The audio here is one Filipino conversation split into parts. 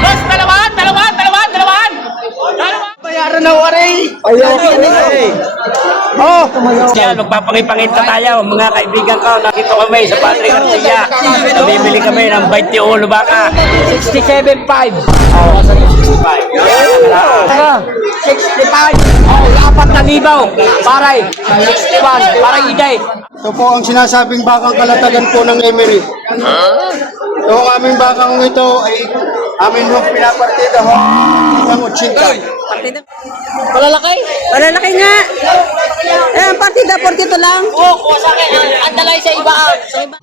Boss, dalawan, dalawan, dalawan, dalawan. Dalawan. Bayaran na waray. Ayaw. Oh, Yan, magpapangipangit na tayo. Mga kaibigan ko, nakita kami sa Padre Garcia. Bibili kami ng 20 ulo baka. 67.5. Oh, 65. Tara. 65. Oh, apat na libaw. Paray. 61. Paray iday. Ito po ang sinasabing bakang kalatagan po ng Emery. Ito ang aming bakang ito ay amin mo pinapartida ho. Isang 80. Malalaki? Malalaki nga. Eh, ang partida, 42 lang. Oo, oh, sa akin. Ang dalay sa iba. ah. Sa iba.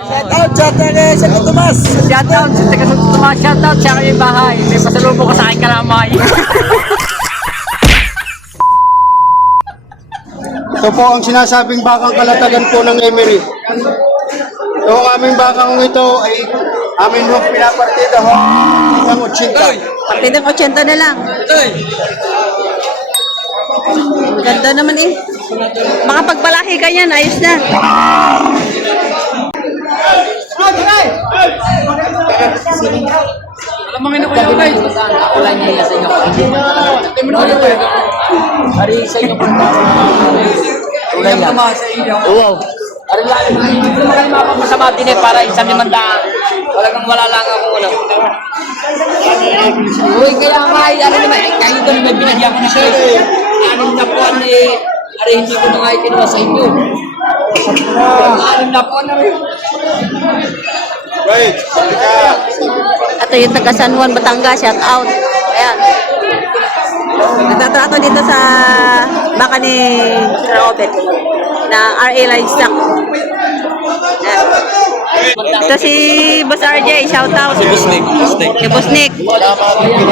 Shoutout sa taga sa Tomas. Shoutout sa taga Tumas. Shoutout sa aking bahay. May pasalubong ko sa aking kalamay. Ito po ang sinasabing bakang kalatagan po ng Emery. Ito ang aming bakang ito ay amin mo pinapartida ho. Isang 80. Partida, 80 na lang. Ganda naman eh. Makapagpalaki ka yan, ayos na. Alam mo nga ko yung guys. Wala niya sa inyo. Hari sa inyo. Wala niya. Oo. Ari lang. Hindi ko naman mapapasama din eh para isang limandaan. Talagang wala lang ako ano. Uy, kaya eh, ano naman, eh, kayo doon may binigyan ko na kayo. Anim na po eh, ari hindi ko na nga ikinuha sa inyo. Anim na po na rin. Right. Ito yung taga San Juan, Batangas, shout out. Ayan. Nagtatrato dito sa baka ni Sir Obet na RA Livestock. Ito si Boss RJ, shout out. Si Boss Nick. Si Boss Nick.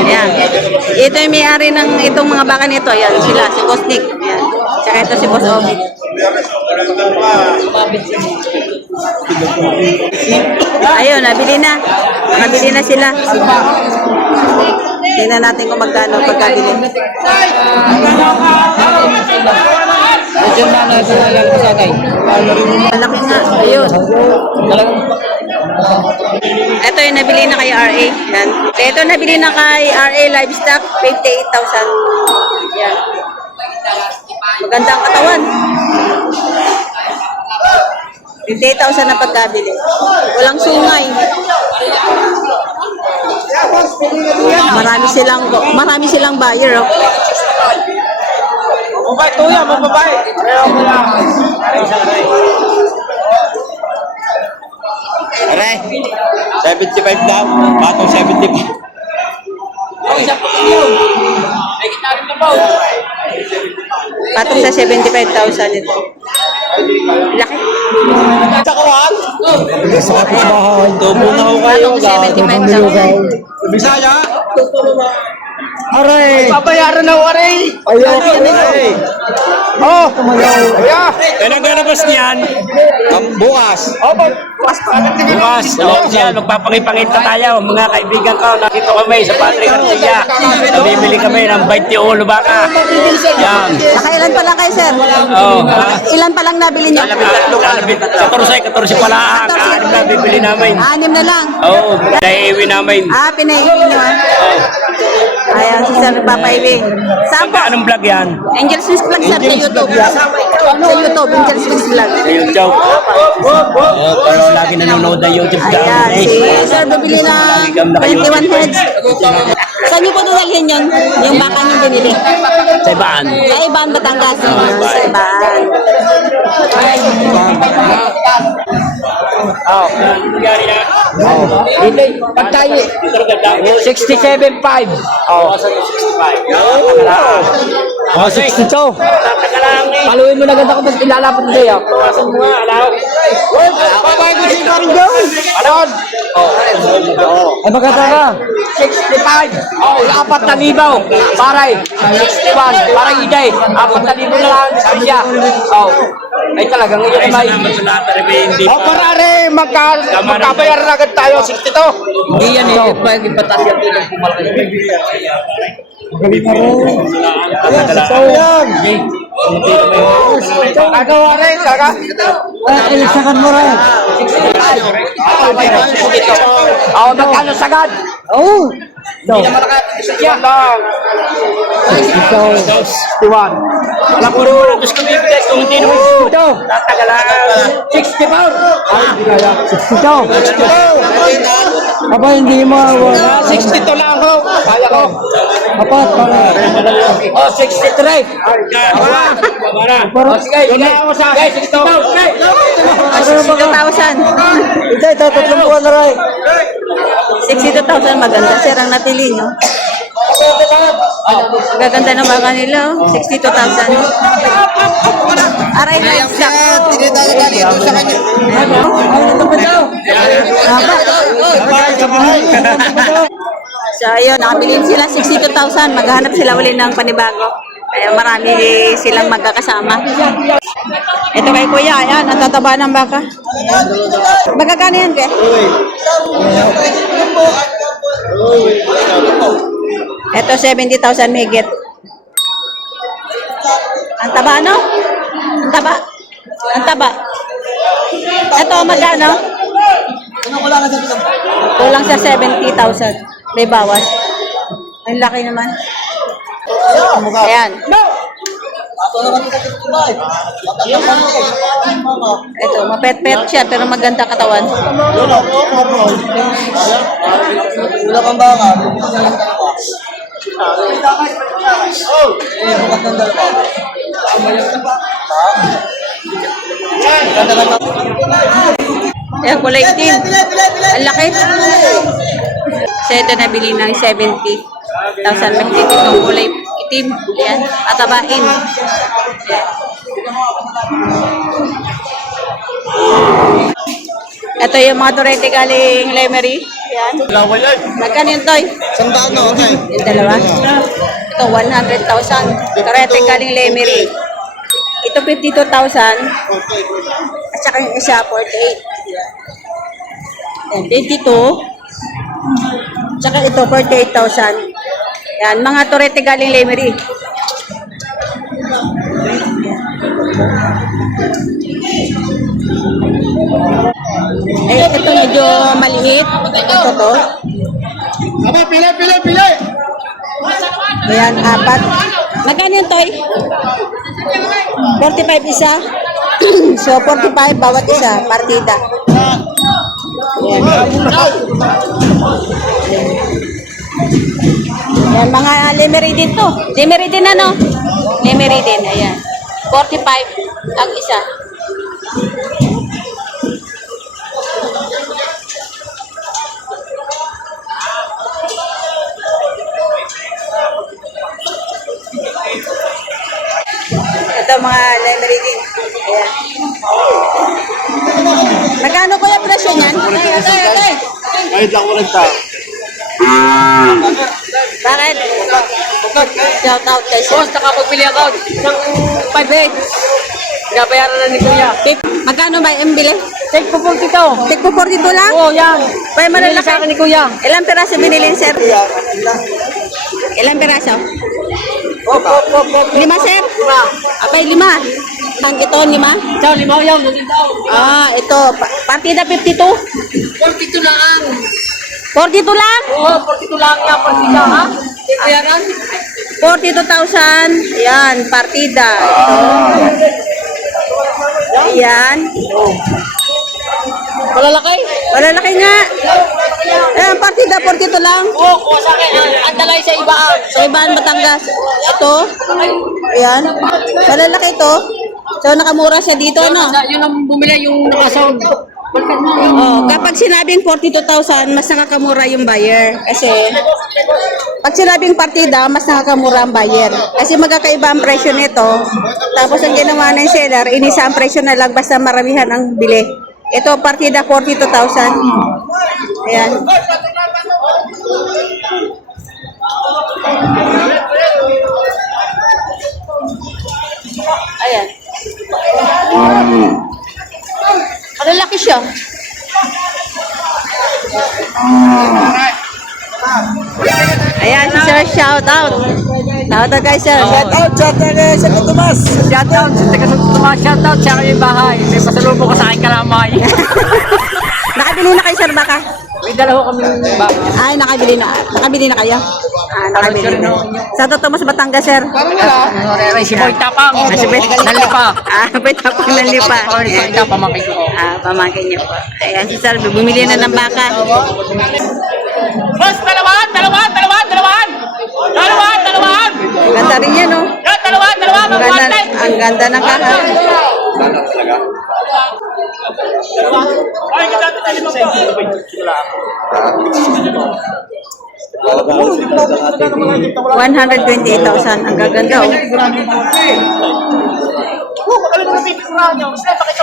Ayan. Ito yung may-ari ng itong mga baka nito. Ayan, sila, si Boss Nick. Ayan. Tsaka ito si Boss Obet. Ayun, nabili na. Nabili na sila. Tingnan natin kung magkano pagkabili. Medyo na sa lang sa kay. Malaki nga. Ayun. Ito yung nabili na kay RA. Yan. Ito nabili na kay RA Livestock, 58,000. Yan. Maganda ang katawan. 58,000 na pagkabili. Walang sungay. Marami silang marami silang buyer. Oh. Mabay, tuya, mababay. Are, 75 daw. Batong 75. Oh, isa pa yun. Ay, kita rin na ba? Patong sa 75,000 ito. Laki. Sa kawan? Sa kapitbahay. Tubo na ho Patong 75,000. Bisaya? Aray! Babayaran na waray. Ayaw. Oh, Ayaw. Kailan ka nabas niyan? Bukas. Oh, bukas. Bukas. Oh, yan, magpapangipangit na tayo. Mga kaibigan ko, nakita kami sa Padre Garcia. Bibili kami ng 20 ulo baka. Yan. Nakailan pa lang kayo, sir? Oh, ha? Ilan pa lang nabili niyo? Kalabit, 14, 14 pala. Kaanim na bibili namin. Anim na lang. Oo, oh, naiiwi namin. Ah, pinaiwi niyo ah. Ayan, si Sir Papaiwi. Saan po? Anong vlog yan? Angel Swiss Vlog, sir, sa YouTube. Sa YouTube, Angel Swiss Vlog. Sa YouTube. Oh, pero lagi nanonood ng YouTube. Ayan, si Sir bibili na 21 heads. Saan niyo po dadalhin yun? Yung baka niyo binili? Sa ibaan. Sa Iban, Batangas. Sa Iban. Oh. Hindi. Pagtayo. 67.5. Oh. 65. Oh, 62. Paluin mo na ganda ko pag ilalapot mo alaw. Babay ko si. Alon! Ay, magkata ka? 65. Oh, apat na libaw. Paray. 61. Paray iday. Apat na libaw na lang sa siya. Oh. Ay talaga ngayon ay may... Oh, parare, magka, magkabayaran agad tayo, 62. Hindi yan eh. Pag ipatas yan din ang pumalaki. Ayan, sa yan. Kagawa rin, kaga. Ay, sagad mo rin. Magkano sagad? Oo. Hindi naman nakapag-isip lang. Ito. 61. Alam ko rin gusto bibigay kung hindi naman ito. Tatagalan. 64. Ay, hindi kaya. 62. Aba, hindi mo. 62 lang ako. Kaya ko. Apat, para. Oh, 63. Para. Sige, sige. Sige, 62. Sige. 62,000. Ito, ito, tatlong buwan na rin. 62,000 maganda. Sir, ang napili nyo. Gaganda ng mga kanila. oh. 62,000. Aray na stock. So, ayun, nakabili sila 62,000. Maghanap sila uli ng panibago. Kaya marami silang magkakasama. Ito kay Kuya, ayan, ang tataba ng baka. Magkakano yan, ke? Ito, 70,000 megit. Ang taba, no? Ang taba. Ang taba. Ito, magkano? Kulang sa 70,000. May bawas. Ang laki naman. Ayan. Ito, mapet-pet siya pero maganda katawan. Wala kang baka. Ayan, kulay itim. Ang laki. So, ito nabili ng 70,000 mahigit itong kulay itim. Ayan, atabain. Ito yung mga turete galing Lemery. Ayan. Lawa yan. Magkano yun, Toy? Sandaan na, okay. Yung dalawa? Ito, 100,000. Turete galing Lemery. Ito, 52,000. At saka yung isa, 48. Yan, 22. Tsaka ito, 48,000. Yan, mga turete galing Lemery. Eh, ito medyo maliit. Ito to. Aba, pili, pili, pili! Ayan, apat. Magkano yun, Toy? 45 isa. so, 45 bawat isa, partida. Ayan. Ayan, mga lemery din to. Lemery din ano? Lemery din, ayan. 45 ang isa. Ito mga lemery din. Ayan. Magkano ko yung presyo niyan? Kahit lang walang tao. Shout out kay Sir. Boss, nakapagbili ako ng 5 Pinabayaran na ni Kuya. Cake. Magkano ba yung bili? Take po 40 to. Take po 42 lang? Oo, yan. Sa akin malalaki. ni Kuya. Ilang piraso binili, sir? Ilang piraso? Lima, sir? Abay, lima. Ang ito, lima? Ciao, limaw yan. Ah, ito. pa- Partida 52? 42 na ang. 42 lang? Oo, 42 lang yan. Partida, ha? Bayaran. 42,000. Ayan, partida. Ito. Ayan. Malalaki. Malalaki nga. Ayan, partida 42 lang. Oo, kuha sa akin. Ang, ang dalay sa ibaan. Sa Ibaan, Batangas. Ito. Ayan. Malalaki ito. So, nakamura siya dito, no? Sa- Yun ang bumili yung nakasound. Oh, kapag sinabing 42,000, mas nakakamura yung buyer. Kasi, pag sinabing partida, mas nakakamura ang buyer. Kasi magkakaiba ang presyo nito. Tapos ang ginawa ng seller, inisa ang presyo na lang basta maramihan ang bili. Ito, partida 42,000. Ayan. Ayan. Malalaki siya. Ayan, si Sir, shout out. Shout out kay Sir. Shout out sa taga Santo Tomas. Shout out sa taga Santo Tomas. Shout out sa aking bahay. May pasalubong ko sa aking kalamay. Nakabili na kayo, Sir, baka? May dalawa kami bahay. Ay, nakabili na. Nakabili na kayo? Ah, nakabili na. Sa Tomas, Batangas, Sir. Ay, si Boy Tapang. Ay, si Boy Nalipa. Ah, pwede ako ng lipa. Ako ni Boy Tapang, pamangkin ko. Ah, pamangkin niyo po. Ayan, si Sir, bumili na ng baka. Boss, dalawan, dalawan, dalawan, dalawan. Dalawan, dalawan. Ganda rin yan, no? Yan, dalawan, dalawan. Ang ganda, ang ganda ng baka. Ay, kita kita lima ba? 128,000. Ang gaganda, oh.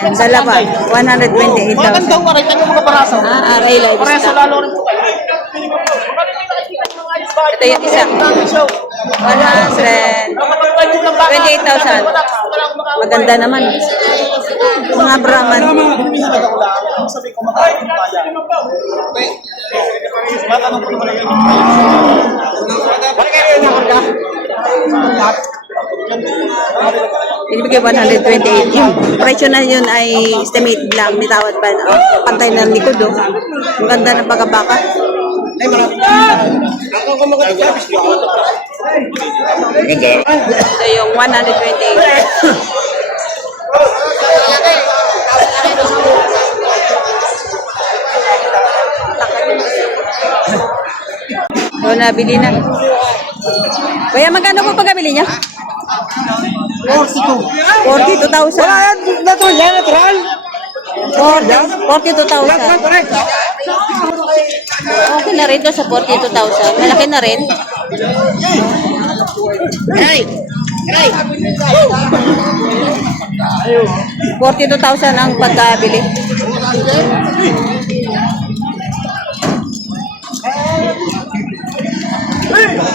Ang dalawa, 128,000. Magandang waray, tayo mga paraso. Ah, Pareso Stock. lalo rin po kayo. Ito yung isa. 128,000. Maganda naman. Mga Brahman. Binibigay 128 yung presyo na yun ay estimate lang nitawad pa no? pantay ng likod oh. ang ng pagkabaka ito yung 128 So, nabili na. Kuya, magkano po pagkabili niya? 42,000. Wala yan, natural yan, natural. 42,000. Okay na rin to sa 42,000. Malaki na rin. Ay! Ay! 42,000 ang pagkabili. Pero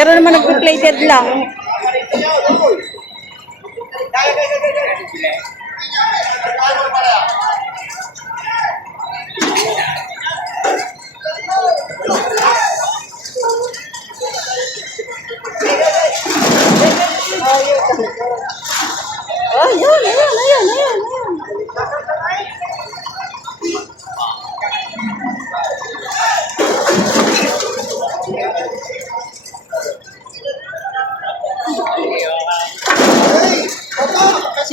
Pero naman nag-plated lang. Oh, yun, ayun, ayun, ayun,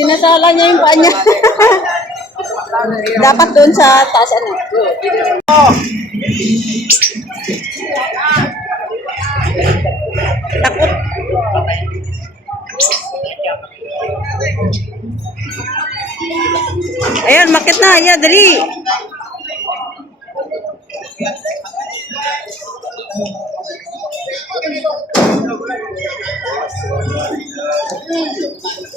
Sinasala niya yung paa niya. Dapat doon sa taas ano. Takot. Ayan, makit na. Ayan, dali. Hoy!